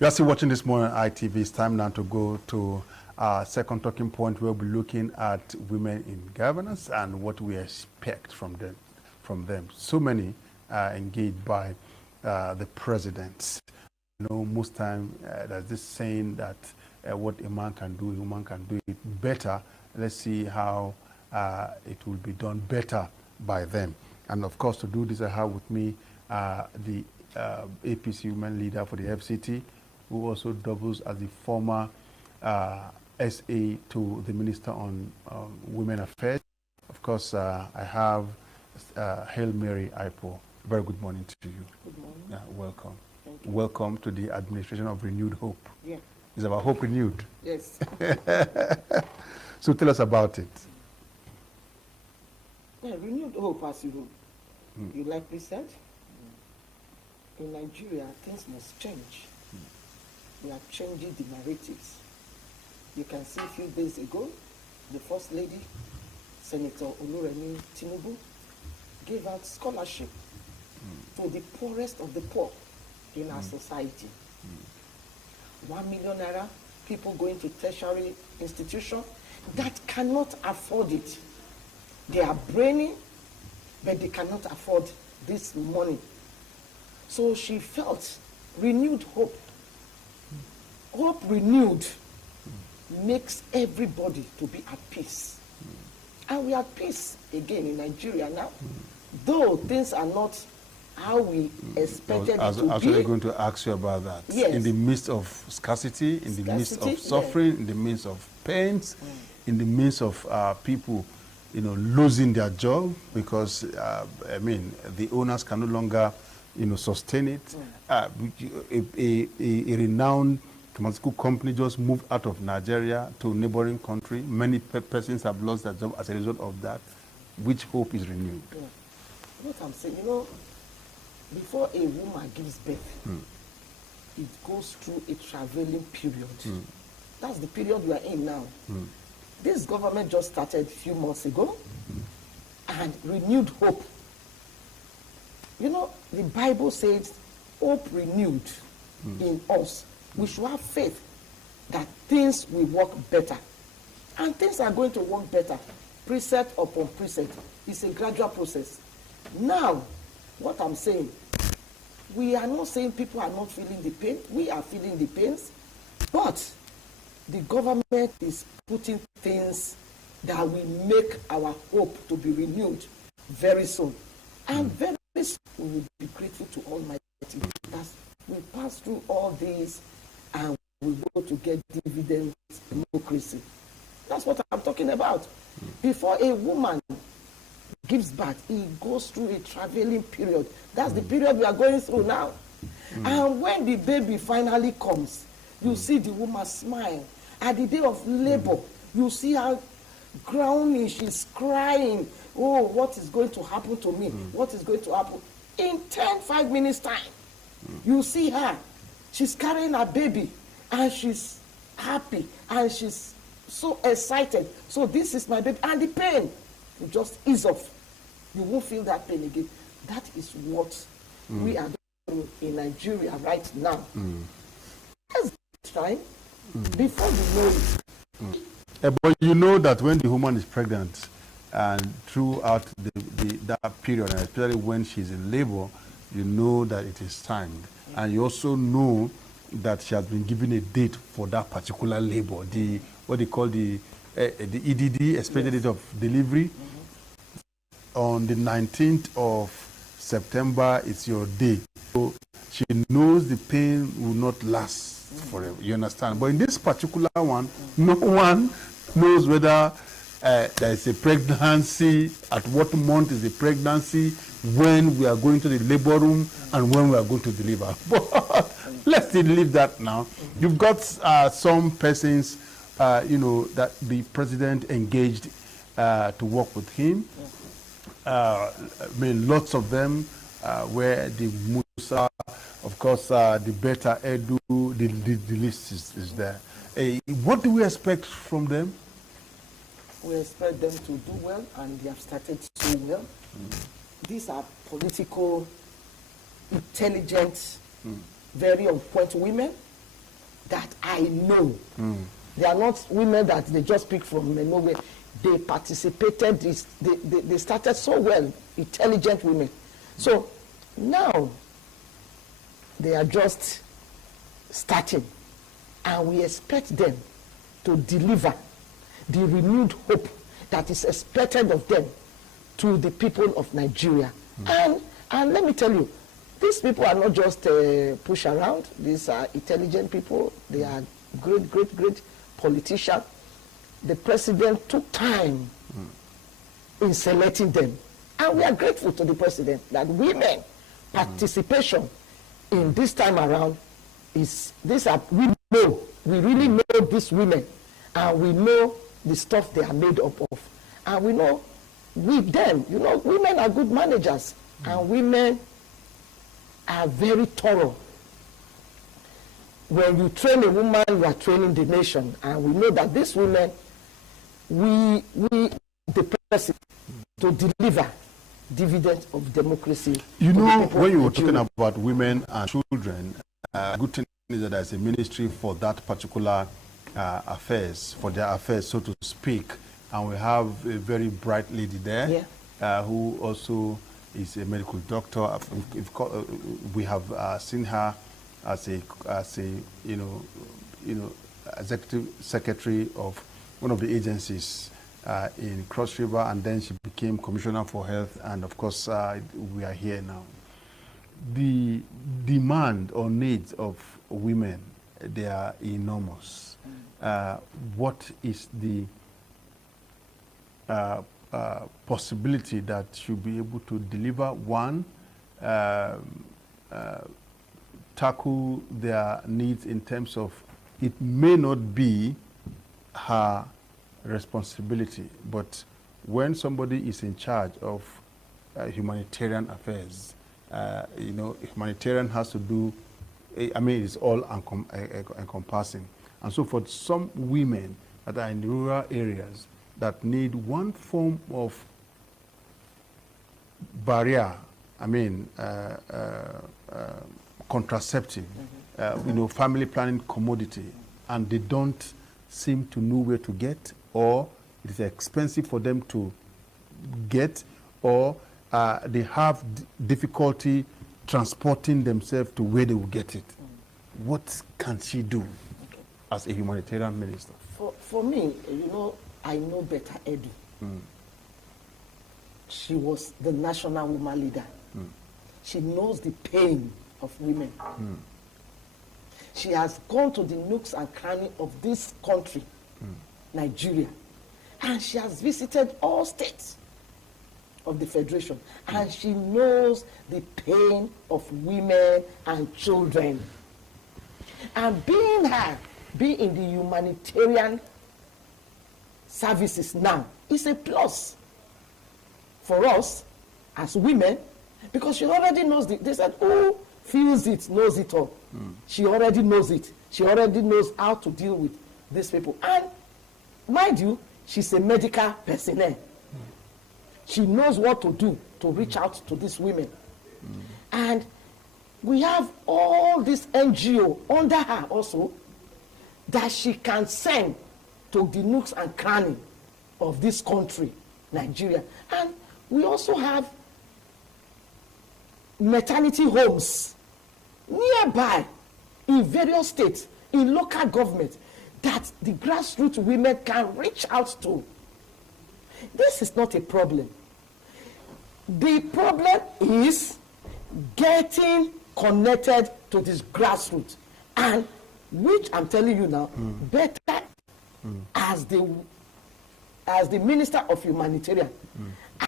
You are still watching this morning on ITV. It's time now to go to our second talking point. We'll be looking at women in governance and what we expect from them. So many are engaged by the president. You know, most time there's this saying that what a man can do, a woman can do it better. Let's see how it will be done better by them. And of course, to do this, I have with me the APC women leader for the FCT, who also doubles as the former SA to the Minister on Women Affairs. Of course, I have Hail Mary Aipo. Very good morning to you. Good morning. Welcome. Thank you. Welcome to the administration of Renewed Hope. Yeah. It's about hope renewed. Yes. So tell us about it. Yeah, renewed hope, as you likely said. In Nigeria, things must change. We are changing the narratives. You can see a few days ago, the First Lady, Senator Oluremi Tinubu, gave out scholarship to the poorest of the poor in our society. 1 million naira, people going to tertiary institution that cannot afford it. They are brainy, but they cannot afford this money. So she felt renewed hope. Hope renewed makes everybody to be at peace. And we are at peace again in Nigeria now. Though things are not how we expected it to be. I was actually going to ask you about that. Yes. In the midst of scarcity, in the midst of suffering, in the midst of pains, in the midst of people, you know, losing their job because, I mean, the owners can no longer, you know, sustain it. A renowned pharmaceutical company just moved out of Nigeria to a neighboring country. Many persons have lost their job as a result of that. Which hope is renewed? Yeah. What I'm saying, you know, before a woman gives birth, it goes through a traveling period. That's the period we are in now. This government just started a few months ago, and renewed hope. You know, the Bible says, hope renewed in us. We should have faith that things will work better. And things are going to work better. Precept upon precept. It's a gradual process. Now, what I'm saying, we are not saying people are not feeling the pain. We are feeling the pains. But the government is putting things that will make our hope to be renewed very soon. And very soon we will be grateful to Almighty that we pass through all this and we go to get dividends democracy. That's what I'm talking about. Before a woman gives birth, it goes through a traveling period. That's the period we are going through now. And when the baby finally comes, you see the woman smile. At the day of labor, you see her groaning, she's crying. Oh, what is going to happen to me? What is going to happen? In 5 minutes time, you see her. She's carrying her baby, and she's happy, and she's so excited. So this is my baby. And the pain will just ease off. You won't feel that pain again. That is what we are doing in Nigeria right now. That's time. Before you know it. But you know that when the woman is pregnant and throughout that period, and especially when she's in labor, you know that it is timed. And you also know that she has been given a date for that particular labor, what they call the EDD, expected date of delivery. On the 19th of September, it's your day. So she knows the pain will not last forever, you understand? But in this particular one, no one knows whether there is a pregnancy, at what month is the pregnancy, when we are going to the labor room, and when we are going to deliver. But let's leave that now. You've got some persons, you know, that the president engaged to work with him. I mean, lots of them, where the Musa, of course, the Beta Edu, the list is there. What do we expect from them? We expect them to do well, and they have started so well. These are political, intelligent, very on point women. that I know. They are not women that they just pick from nowhere. They participated, they started so well, intelligent women. So now they are just starting, and we expect them to deliver the renewed hope that is expected of them to the people of Nigeria. And let me tell you, these people are not just push around. These are intelligent people. They are great politicians. The president took time in selecting them. And we are grateful to the president that women participation in this time around we really know these women, and we know the stuff they are made up of. And we know with them, women are good managers, and women are very thorough. When you train a woman, you are training the nation. And we know that these women, we the president to deliver dividends of democracy. You know, when you were talking about women and children, good thing is that there's a ministry for that particular affairs, for their affairs, so to speak. And we have a very bright lady there who also is a medical doctor. We have seen her as a executive secretary of one of the agencies in Cross River, and then she became commissioner for health, and of course we are here now. The demand or needs of women, they are enormous. What is the possibility that should be able to deliver, one, tackle their needs in terms of, it may not be her responsibility, but when somebody is in charge of humanitarian affairs, humanitarian has to do, it's all encompassing. And so for some women that are in rural areas that need one form of barrier, contraceptive, family planning commodity, and they don't seem to know where to get, or it is expensive for them to get, or they have difficulty transporting themselves to where they will get it. What can she do as a humanitarian minister? For me, I know better Edu. She was the national woman leader. She knows the pain of women. She has gone to the nooks and crannies of this country, Nigeria, and she has visited all states of the Federation, and she knows the pain of women and children. And being in the humanitarian services now is a plus for us as women, because she already knows they said, who feels it knows it all. She already knows it. She already knows how to deal with these people. And mind you, she's a medical personnel. She knows what to do to reach out to these women. And we have all this NGO under her also that she can send to the nooks and crannies of this country, Nigeria. And we also have maternity homes nearby in various states, in local government, that the grassroots women can reach out to. This is not a problem. The problem is getting connected to this grassroots, and which I'm telling you now, better as the Minister of Humanitarian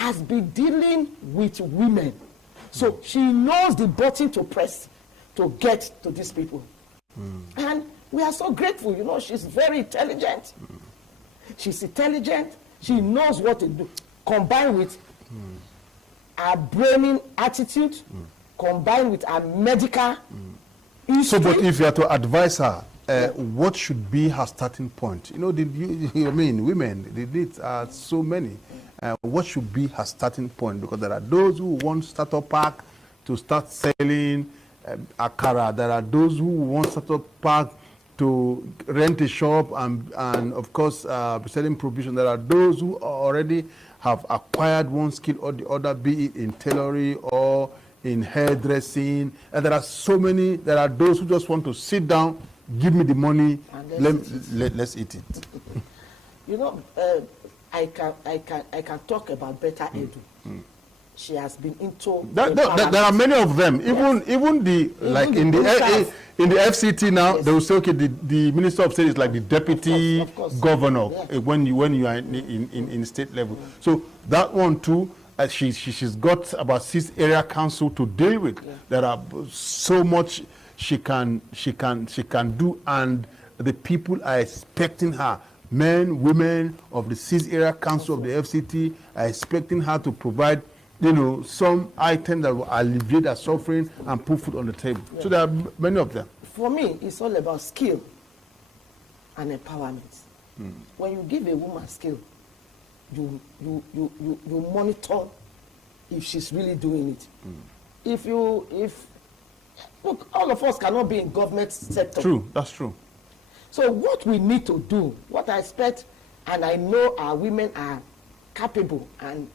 has been dealing with women. So she knows the button to press to get to these people. And we are so grateful. She's very intelligent. She's intelligent. She knows what to do. Combined with her braining attitude, combined with her medical history. So, but if you are to advise her, what should be her starting point? Women, the needs are so many. What should be her starting point? Because there are those who want startup park to start selling akara. There are those who want startup park to rent a shop and of course, selling provision. There are those who already have acquired one skill or the other, be it in tailoring or in hairdressing. And there are so many. There are those who just want to sit down, give me the money, let's eat it. You know, I can talk about Better Edu. She has been into. There are many of them. Even the like in the FCT now, they will say, okay, the Minister of State is like the deputy governor when you are in state level. So that one too, she's got about 6 area council to deal with. There are so much she can do, and the people are expecting her. Men, women of the 6 area council of the FCT are expecting her to provide, some item that will alleviate their suffering and put food on the table. So there are many of them. For me, it's all about skill and empowerment. When you give a woman skill, you monitor if she's really doing it. Look, all of us cannot be in government sector. True, that's true. So what we need to do, what I expect, and I know our women are capable, and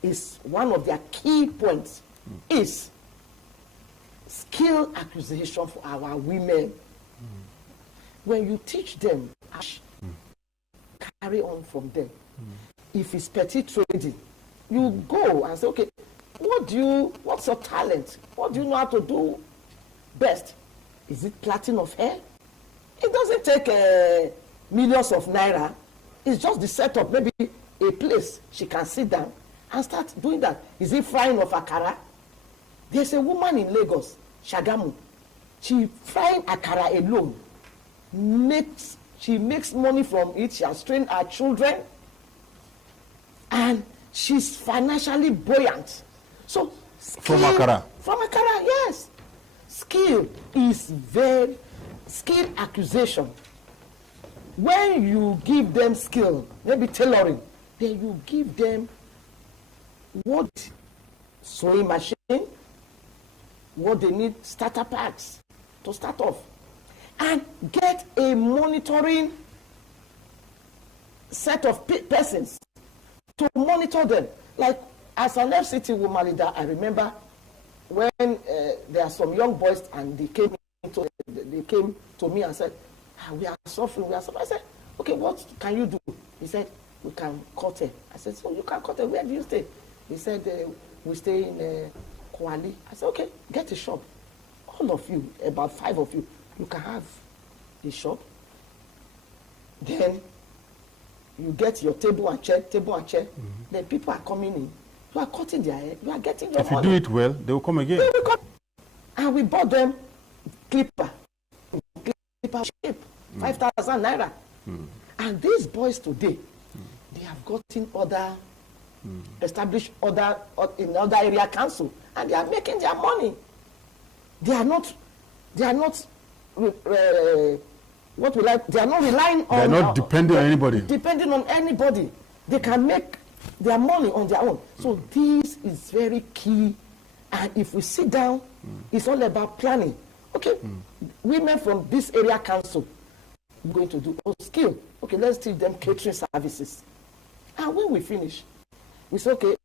is one of their key points, is skill acquisition for our women. When you teach them, carry on from them. If it's petty trading, you go and say, okay, what's your talent? What do you know how to do best? Is it plaiting of hair? It doesn't take millions of naira. It's just the setup, maybe a place she can sit down and start doing that. Is it frying of akara? There's a woman in Lagos, Shagamu. She frying akara alone. She makes money from it. She has trained her children. And she's financially buoyant. So from akara? From akara, yes. Skill acquisition. When you give them skill, maybe tailoring, then you give them what sewing machine, what they need, starter packs to start off, and get a monitoring set of persons to monitor them. Like as an FCT woman leader, I remember when there are some young boys and they came to me and said, we are suffering. I said, okay, what can you do? He said, we can cut it. I said, so you can cut it. Where do you stay? He said, we stay in Kuali. I said, okay, get a shop. All of you, about 5 of you, you can have a shop. Then you get your table and chair. Then people are coming in. You are cutting their hair. You are getting your money. If you do it well, they will come again. And we bought them clipper shape, 5,000 naira. And these boys today, they have gotten established in other area council, and they are making their money. They are not relying on. They are not depending on anybody. Depending on anybody. They can make their money on their own. So this is very key. And if we sit down, it's all about planning. Okay, women from this area council, we're going to do skill. Okay, let's teach them catering services. And when we finish, we say, okay,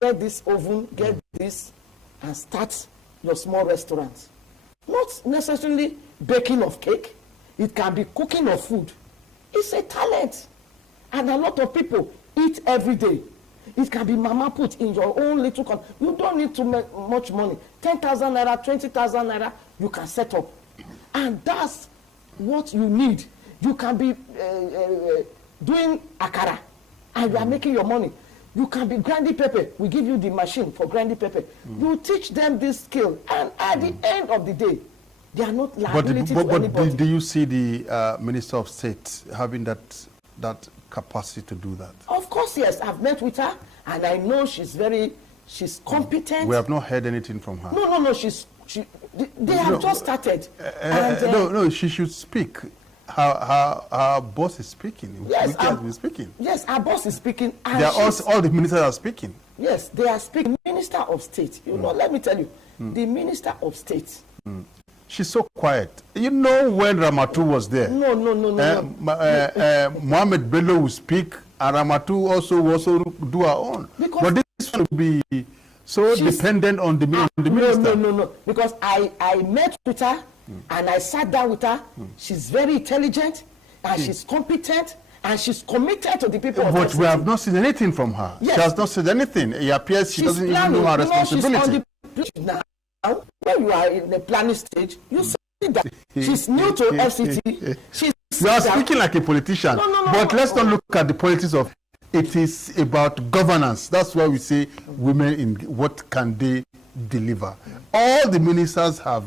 get this oven, get this, and start your small restaurant. Not necessarily baking of cake. It can be cooking of food. It's a talent. And a lot of people eat every day. It can be mama put in your own little you don't need to make much money. 10,000 naira, 20,000 naira, you can set up. And that's what you need. You can be doing akara, and you are making your money. You can be grinding pepper. We give you the machine for grinding pepper. You teach them this skill, and at the end of the day, they are not liability to anybody. But do you see the Minister of State having that capacity to do that? Of course, yes. I've met with her, and I know she's competent. We have not heard anything from her. No. They have just started. No, she should speak. Her boss is speaking. Yes, has been speaking. Yes, our boss is speaking. And all the ministers are speaking. Yes, they are speaking. Minister of State. Let me tell you, the Minister of State she's so quiet. You know, when Ramatu was there, No. Mohammed Bello will speak, and Ramatu also do her own. Because but this will be so dependent on the minister. No. Because I met with her and I sat down with her. She's very intelligent and she's competent and she's committed to the people of But we have not seen anything from her. Yes. She has not said anything. It appears she doesn't even know her responsibility. She's on the now, when you are in the planning stage, you see that she's new to FCT. You are speaking like a politician. But let's not look at the politics of it. Is about governance. That's why we say women in what can they deliver. All the ministers have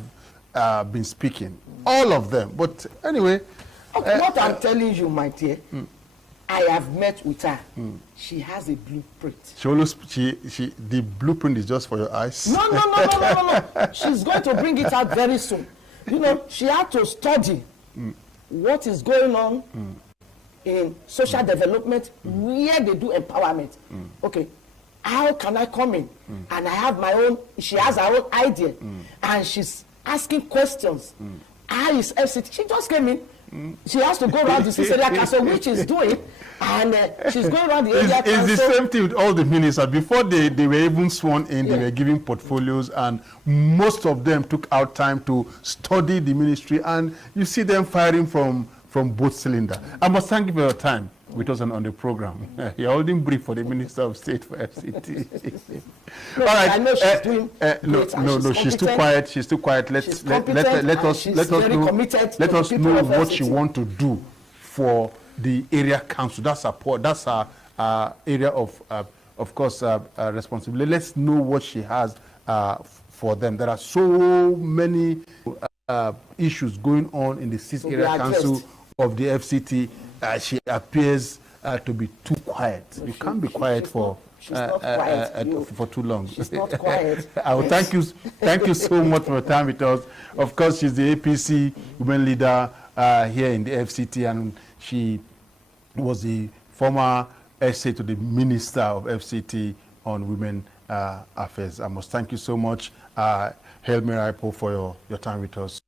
been speaking, all of them. But anyway, what I'm telling you, my dear, I have met with her. She has a blueprint. The blueprint is just for your eyes. No. She's going to bring it out very soon. You know, she had to study what is going on in social development, where they do empowerment. Okay, how can I come in? And I have my own, she has her own idea. And she's asking questions. How is FCT? She just came in. She has to go around the Area Council, which is doing, and she's going around the area council. It's the same thing with all the ministers. Before they were even sworn in, they were giving portfolios, and most of them took out time to study the ministry, and you see them firing from both cylinders. I must thank you for your time with us on the program. You're holding brief for the Minister of State for FCT. All right. I know she's doing no, she's too quiet. She's too quiet. Let us know what she wants to do for the area council. That's our area of course, responsibility. Let's know what she has for them. There are so many issues going on in the 6th area council of the FCT. She appears to be too quiet. You can't be quiet for too long. She's not quiet. I will thank you so much for your time with us. Of course, she's the APC women leader here in the FCT, and she was the former SA to the Minister of FCT on Women Affairs. I must thank you so much, Hail Mary Ipo, for your time with us.